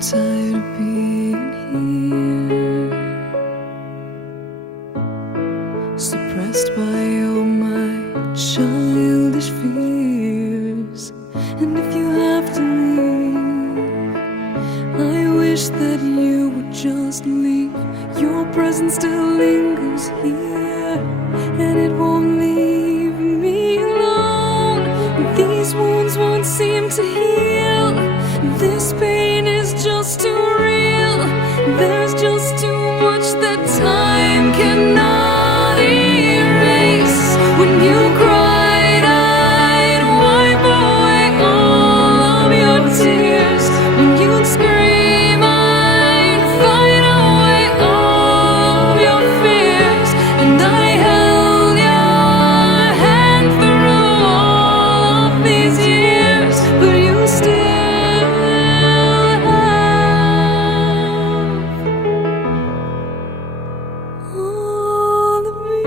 tired of being here, suppressed by all my childish fears. And if you have to leave, I wish that you would just leave. Your presence still lingers here, and it won't leave me alone. These wounds won't seem to heal. This pain is just too real. There's just too much that time cannot erase. When you cried, I'd wipe away all of your tears. When you'd scream, I'd fight away all of your fears. And I held your hand through all of these years, but you still all of me.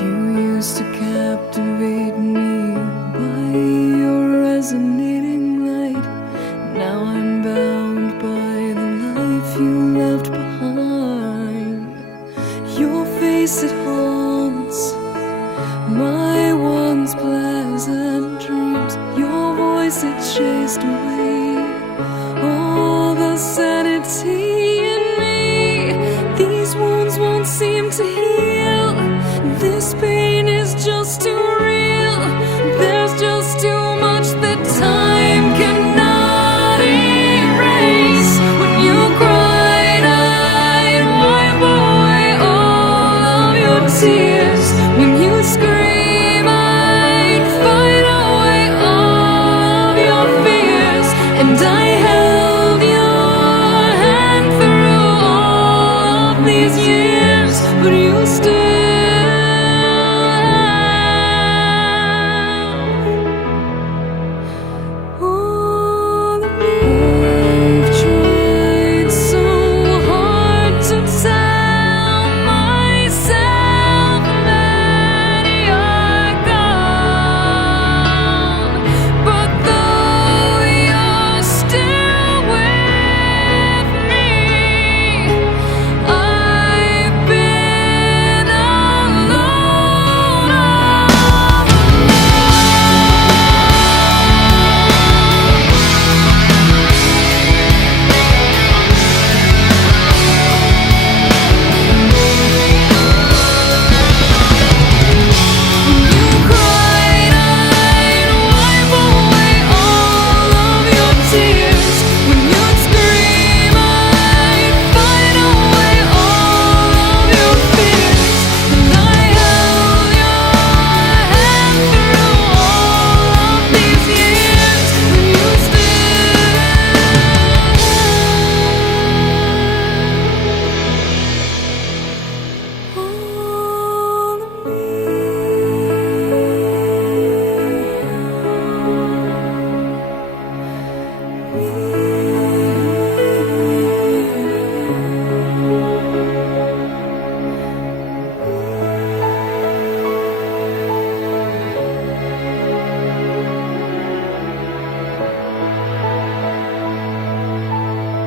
You used to captivate me by your resonating light. Now I'm bound by the life you left behind. Your face, it haunts my once pleasant dreams. Your voice, it chased away all the sanity in me. These wounds won't seem to heal. This pain is just too real. There's just too much that time cannot erase. When you cried, I'd wipe away all of your tears. When you scream, I'd fight away all of your fears. And I held your hand through all of these years, but you still